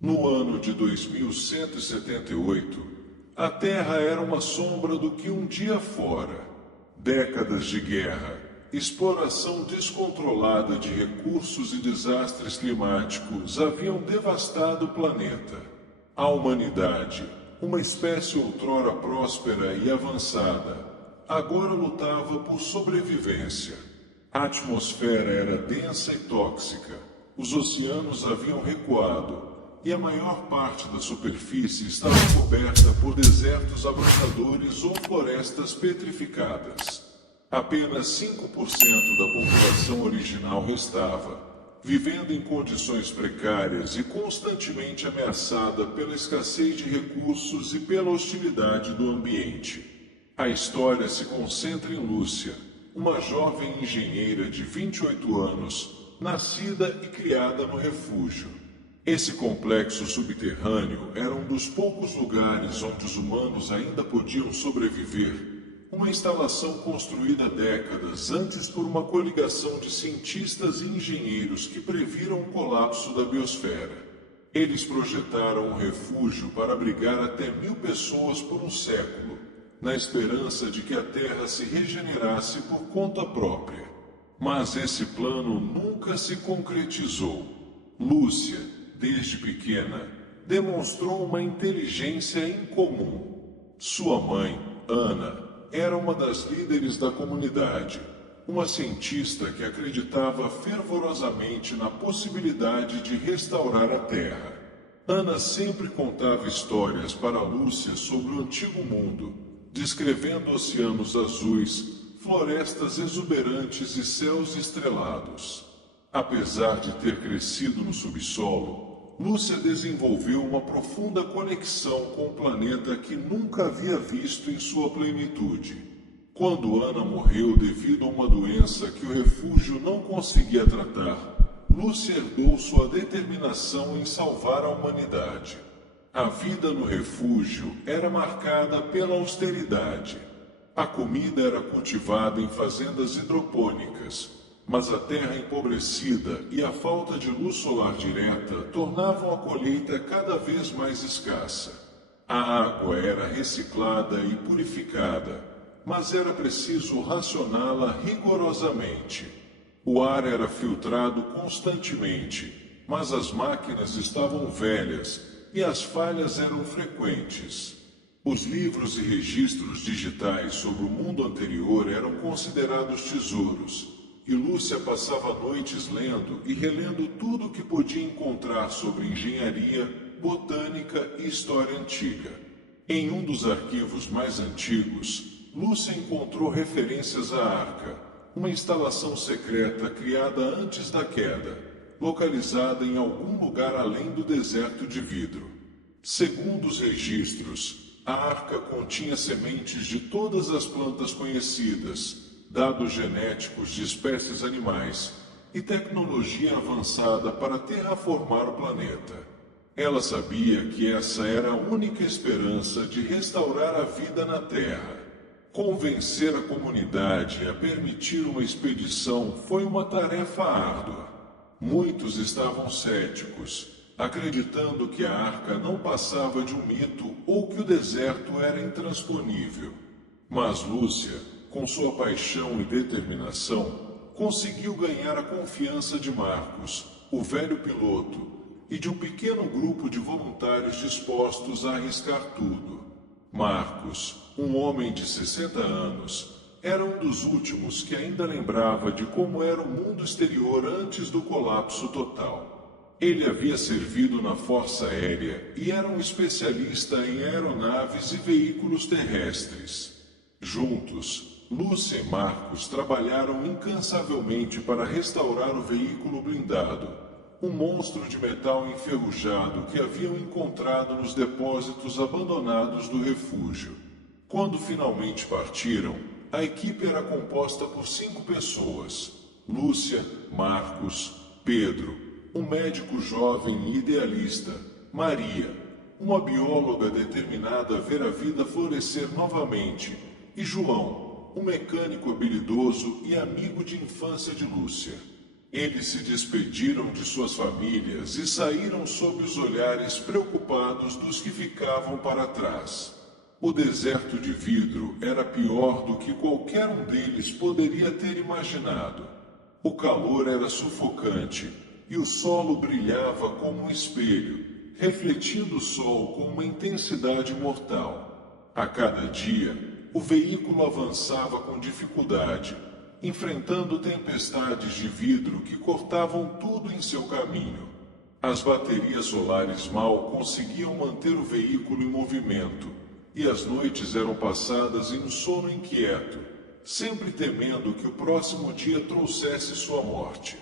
No ano de 2178, a Terra era uma sombra do que um dia fora. Décadas de guerra, exploração descontrolada de recursos e desastres climáticos haviam devastado o planeta. A humanidade, uma espécie outrora próspera e avançada, agora lutava por sobrevivência. A atmosfera era densa e tóxica, os oceanos haviam recuado e a maior parte da superfície estava coberta por desertos abrasadores ou florestas petrificadas. Apenas 5% da população original restava, vivendo em condições precárias e constantemente ameaçada pela escassez de recursos e pela hostilidade do ambiente. A história se concentra em Lúcia, uma jovem engenheira de 28 anos, nascida e criada no refúgio. Esse complexo subterrâneo era um dos poucos lugares onde os humanos ainda podiam sobreviver. Uma instalação construída décadas antes por uma coligação de cientistas e engenheiros que previram o colapso da biosfera. Eles projetaram um refúgio para abrigar até 1000 pessoas por um século, na esperança de que a Terra se regenerasse por conta própria. Mas esse plano nunca se concretizou. Lúcia, desde pequena, demonstrou uma inteligência incomum. Sua mãe, Ana, era uma das líderes da comunidade, uma cientista que acreditava fervorosamente na possibilidade de restaurar a Terra. Ana sempre contava histórias para Lúcia sobre o antigo mundo, descrevendo oceanos azuis, florestas exuberantes e céus estrelados. Apesar de ter crescido no subsolo, Lúcia desenvolveu uma profunda conexão com o planeta que nunca havia visto em sua plenitude. Quando Ana morreu devido a uma doença que o refúgio não conseguia tratar, Lúcia herdou sua determinação em salvar a humanidade. A vida no refúgio era marcada pela austeridade. A comida era cultivada em fazendas hidropônicas, mas a terra empobrecida e a falta de luz solar direta tornavam a colheita cada vez mais escassa. A água era reciclada e purificada, mas era preciso racioná-la rigorosamente. O ar era filtrado constantemente, mas as máquinas estavam velhas e as falhas eram frequentes. Os livros e registros digitais sobre o mundo anterior eram considerados tesouros, e Lúcia passava noites lendo e relendo tudo o que podia encontrar sobre engenharia, botânica e história antiga. Em um dos arquivos mais antigos, Lúcia encontrou referências à Arca, uma instalação secreta criada antes da queda, localizada em algum lugar além do deserto de vidro. Segundo os registros, a Arca continha sementes de todas as plantas conhecidas, dados genéticos de espécies animais e tecnologia avançada para terraformar o planeta. Ela sabia que essa era a única esperança de restaurar a vida na Terra. Convencer a comunidade a permitir uma expedição foi uma tarefa árdua. Muitos estavam céticos, acreditando que a Arca não passava de um mito ou que o deserto era intransponível. Mas Lúcia, com sua paixão e determinação, conseguiu ganhar a confiança de Marcos, o velho piloto, e de um pequeno grupo de voluntários dispostos a arriscar tudo. Marcos, um homem de 60 anos, era um dos últimos que ainda lembrava de como era o mundo exterior antes do colapso total. Ele havia servido na Força Aérea e era um especialista em aeronaves e veículos terrestres. Juntos, Lúcia e Marcos trabalharam incansavelmente para restaurar o veículo blindado, um monstro de metal enferrujado que haviam encontrado nos depósitos abandonados do refúgio. Quando finalmente partiram, a equipe era composta por 5 pessoas: Lúcia, Marcos, Pedro, um médico jovem e idealista, Maria, uma bióloga determinada a ver a vida florescer novamente, e João, um mecânico habilidoso e amigo de infância de Lúcia. Eles se despediram de suas famílias e saíram sob os olhares preocupados dos que ficavam para trás. O deserto de vidro era pior do que qualquer um deles poderia ter imaginado. O calor era sufocante e o solo brilhava como um espelho, refletindo o sol com uma intensidade mortal. A cada dia, o veículo avançava com dificuldade, enfrentando tempestades de vidro que cortavam tudo em seu caminho. As baterias solares mal conseguiam manter o veículo em movimento, e as noites eram passadas em um sono inquieto, sempre temendo que o próximo dia trouxesse sua morte.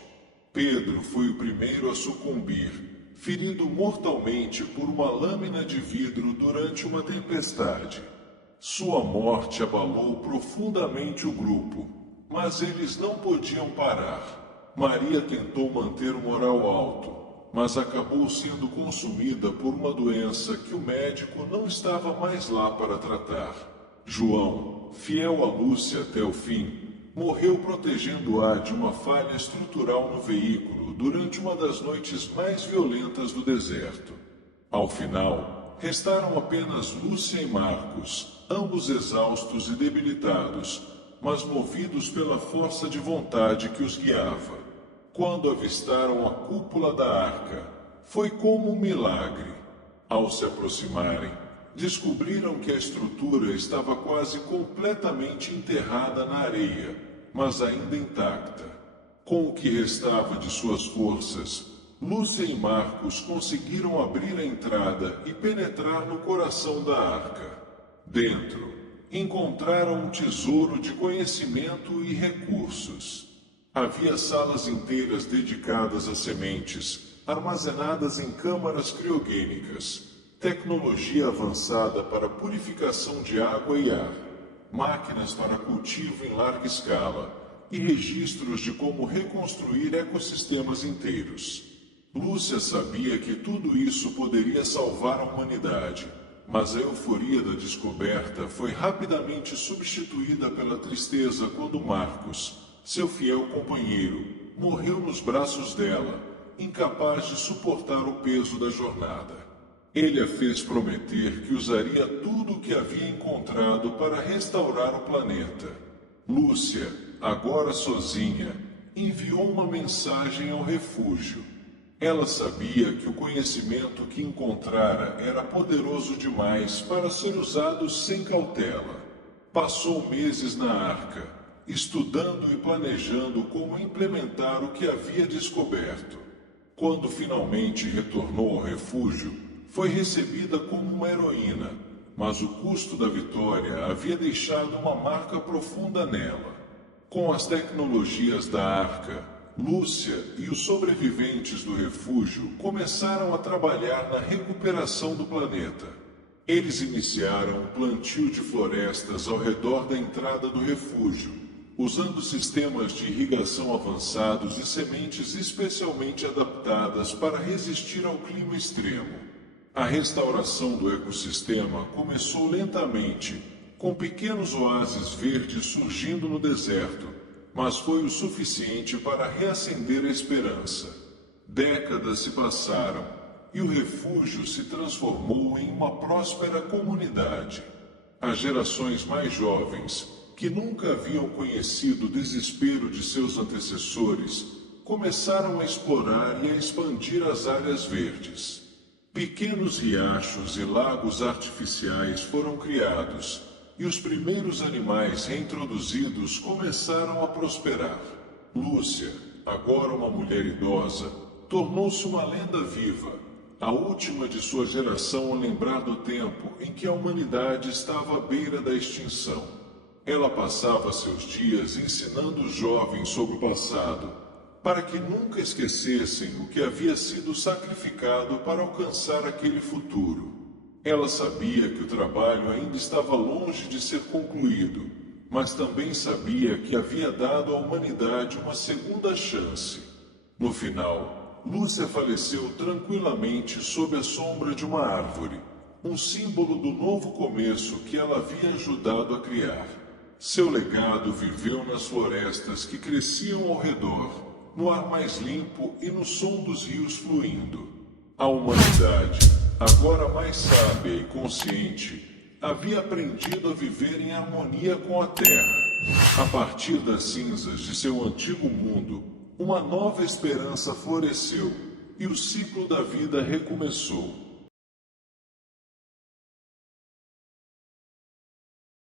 Pedro foi o primeiro a sucumbir, ferido mortalmente por uma lâmina de vidro durante uma tempestade. Sua morte abalou profundamente o grupo, mas eles não podiam parar. Maria tentou manter o moral alto, mas acabou sendo consumida por uma doença que o médico não estava mais lá para tratar. João, fiel a Lúcia até o fim, morreu protegendo-a de uma falha estrutural no veículo durante uma das noites mais violentas do deserto. Ao final, restaram apenas Lúcia e Marcos, ambos exaustos e debilitados, mas movidos pela força de vontade que os guiava. Quando avistaram a cúpula da arca, foi como um milagre. Ao se aproximarem, descobriram que a estrutura estava quase completamente enterrada na areia, mas ainda intacta. Com o que restava de suas forças, Lúcia e Marcos conseguiram abrir a entrada e penetrar no coração da arca. Dentro, encontraram um tesouro de conhecimento e recursos. Havia salas inteiras dedicadas a sementes, armazenadas em câmaras criogênicas, tecnologia avançada para purificação de água e ar, máquinas para cultivo em larga escala e registros de como reconstruir ecossistemas inteiros. Lúcia sabia que tudo isso poderia salvar a humanidade, mas a euforia da descoberta foi rapidamente substituída pela tristeza quando Marcos, seu fiel companheiro, morreu nos braços dela, incapaz de suportar o peso da jornada. Ele a fez prometer que usaria tudo o que havia encontrado para restaurar o planeta. Lúcia, agora sozinha, enviou uma mensagem ao refúgio. Ela sabia que o conhecimento que encontrara era poderoso demais para ser usado sem cautela. Passou meses na arca, estudando e planejando como implementar o que havia descoberto. Quando finalmente retornou ao refúgio, foi recebida como uma heroína, mas o custo da vitória havia deixado uma marca profunda nela. Com as tecnologias da arca, Lúcia e os sobreviventes do refúgio começaram a trabalhar na recuperação do planeta. Eles iniciaram um plantio de florestas ao redor da entrada do refúgio, usando sistemas de irrigação avançados e sementes especialmente adaptadas para resistir ao clima extremo. A restauração do ecossistema começou lentamente, com pequenos oásis verdes surgindo no deserto, mas foi o suficiente para reacender a esperança. Décadas se passaram e o refúgio se transformou em uma próspera comunidade. As gerações mais jovens, que nunca haviam conhecido o desespero de seus antecessores, começaram a explorar e a expandir as áreas verdes. Pequenos riachos e lagos artificiais foram criados, e os primeiros animais reintroduzidos começaram a prosperar. Lúcia, agora uma mulher idosa, tornou-se uma lenda viva, a última de sua geração a lembrar do tempo em que a humanidade estava à beira da extinção. Ela passava seus dias ensinando os jovens sobre o passado, para que nunca esquecessem o que havia sido sacrificado para alcançar aquele futuro. Ela sabia que o trabalho ainda estava longe de ser concluído, mas também sabia que havia dado à humanidade uma segunda chance. No final, Lúcia faleceu tranquilamente sob a sombra de uma árvore, um símbolo do novo começo que ela havia ajudado a criar. Seu legado viveu nas florestas que cresciam ao redor, no ar mais limpo e no som dos rios fluindo. A humanidade, agora mais sábia e consciente, havia aprendido a viver em harmonia com a Terra. A partir das cinzas de seu antigo mundo, uma nova esperança floresceu e o ciclo da vida recomeçou.